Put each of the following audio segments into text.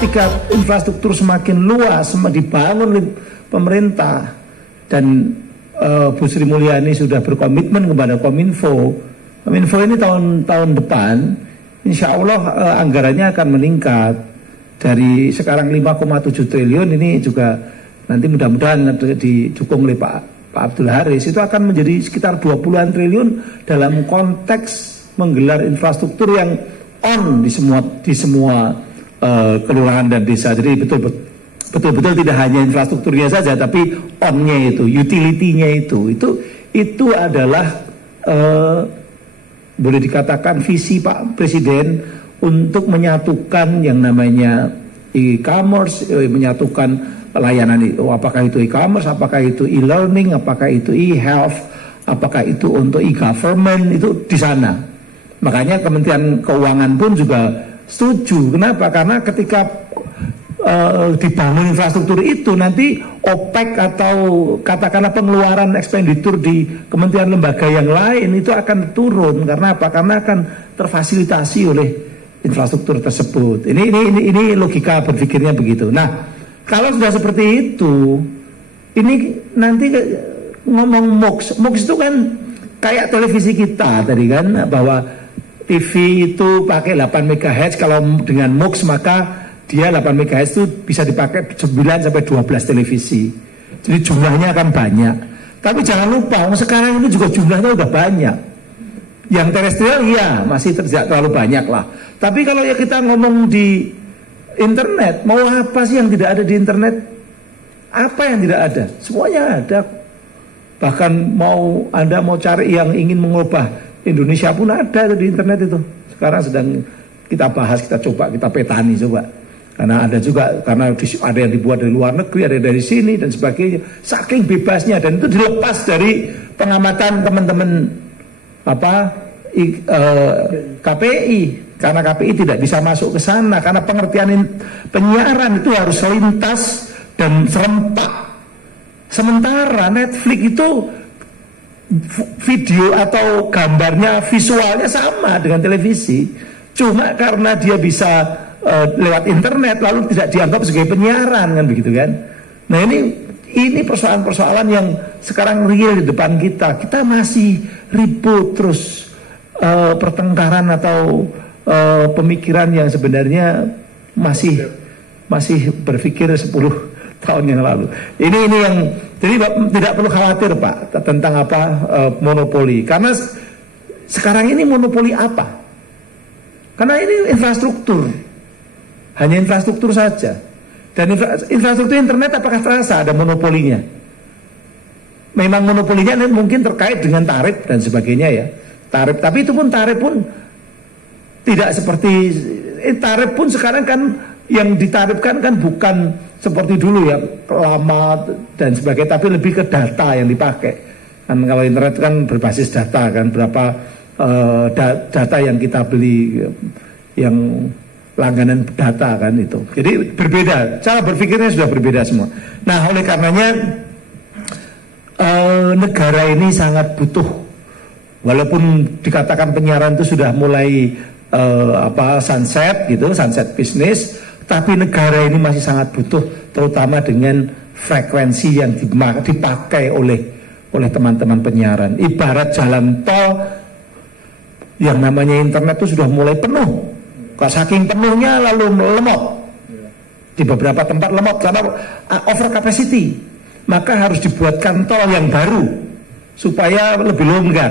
ketika infrastruktur semakin luas dibangun oleh pemerintah dan Bu Sri Mulyani sudah berkomitmen kepada Kominfo ini tahun depan insya Allah anggarannya akan meningkat dari sekarang 5,7 triliun ini juga nanti mudah-mudahan didukung oleh Pak Abdul Haris itu akan menjadi sekitar 20-an triliun dalam konteks menggelar infrastruktur yang on di semua kelurahan dan desa. Jadi betul-betul tidak hanya infrastrukturnya saja, tapi on-nya itu, utility-nya itu adalah boleh dikatakan visi Pak Presiden untuk menyatukan yang namanya e-commerce, menyatukan layanan itu, apakah itu e-commerce, apakah itu e-learning, apakah itu e-health, apakah itu untuk e-government, itu di sana. Makanya Kementerian Keuangan pun juga setuju. Kenapa? Karena ketika dibangun infrastruktur itu nanti OPEX atau katakanlah pengeluaran ekspenditur di kementerian lembaga yang lain itu akan turun. Karena apa? Karena akan terfasilitasi oleh infrastruktur tersebut. Ini logika berpikirnya begitu. Nah, kalau sudah seperti itu, ini nanti ngomong MUX itu kan kayak televisi kita tadi kan, bahwa TV itu pakai 8 MHz, kalau dengan MUX maka dia 8 MHz itu bisa dipakai 9 sampai 12 televisi. Jadi jumlahnya akan banyak. Tapi jangan lupa, sekarang ini juga jumlahnya udah banyak. Yang terestrial ya masih tidak terlalu banyak lah. Tapi kalau ya kita ngomong di internet, mau apa sih yang tidak ada di internet? Apa yang tidak ada? Semuanya ada. Bahkan Anda mau cari yang ingin mengubah Indonesia pun ada di internet itu. Sekarang sedang kita bahas, kita coba, kita petani coba. Karena ada juga, karena ada yang dibuat dari luar negeri, ada dari sini dan sebagainya. Saking bebasnya, dan itu dilepas dari pengamatan teman-teman KPI. Karena KPI tidak bisa masuk ke sana, karena pengertian penyiaran itu harus lintas dan serempak. Sementara Netflix itu video atau gambarnya, visualnya sama dengan televisi, cuma karena dia bisa lewat internet lalu tidak dianggap sebagai penyiaran, kan begitu kan. Nah ini persoalan-persoalan yang sekarang real di depan kita. Kita masih ribut terus pertengkaran atau pemikiran yang sebenarnya masih berpikir 10 tahun yang lalu. Ini yang jadi tidak perlu khawatir Pak tentang monopoli, karena sekarang ini monopoli apa? Karena ini infrastruktur, hanya infrastruktur saja. Dan infrastruktur internet apakah terasa ada monopolinya? Memang monopolinya mungkin terkait dengan tarif dan sebagainya ya. Tarif, tapi itu pun tarif pun tidak seperti tarif pun sekarang kan yang ditarifkan kan bukan seperti dulu ya, lama dan sebagainya, tapi lebih ke data yang dipakai. Kan kalau internet kan berbasis data kan, berapa data yang kita beli, yang langganan data kan itu. Jadi berbeda, cara berpikirnya sudah berbeda semua. Nah, oleh karenanya negara ini sangat butuh, walaupun dikatakan penyiaran itu sudah mulai sunset gitu, sunset bisnis, tapi negara ini masih sangat butuh, terutama dengan frekuensi yang dipakai oleh teman-teman penyiaran. Ibarat jalan tol yang namanya internet itu sudah mulai penuh. Saking penuhnya lalu lemot. Di beberapa tempat lemot karena over capacity. Maka harus dibuatkan tol yang baru supaya lebih longgar.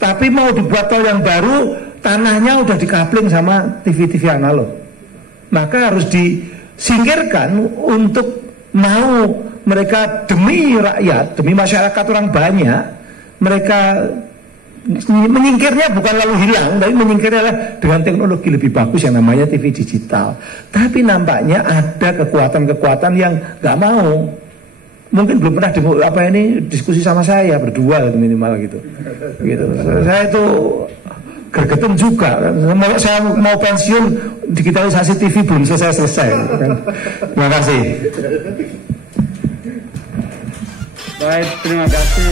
Tapi mau dibuat tol yang baru, tanahnya udah dikapling sama TV-TV analog. Maka harus disingkirkan untuk mau mereka demi rakyat, demi masyarakat orang banyak, mereka menyingkirnya bukan lalu hilang, tapi menyingkirnya dengan teknologi lebih bagus yang namanya TV digital. Tapi nampaknya ada kekuatan-kekuatan yang nggak mau. Mungkin belum pernah diskusi sama saya berdua minimal gitu. Saya itu gergetan juga. Saya mau pensiun, digitalisasi TV belum selesai. Terima kasih. Baik, terima kasih.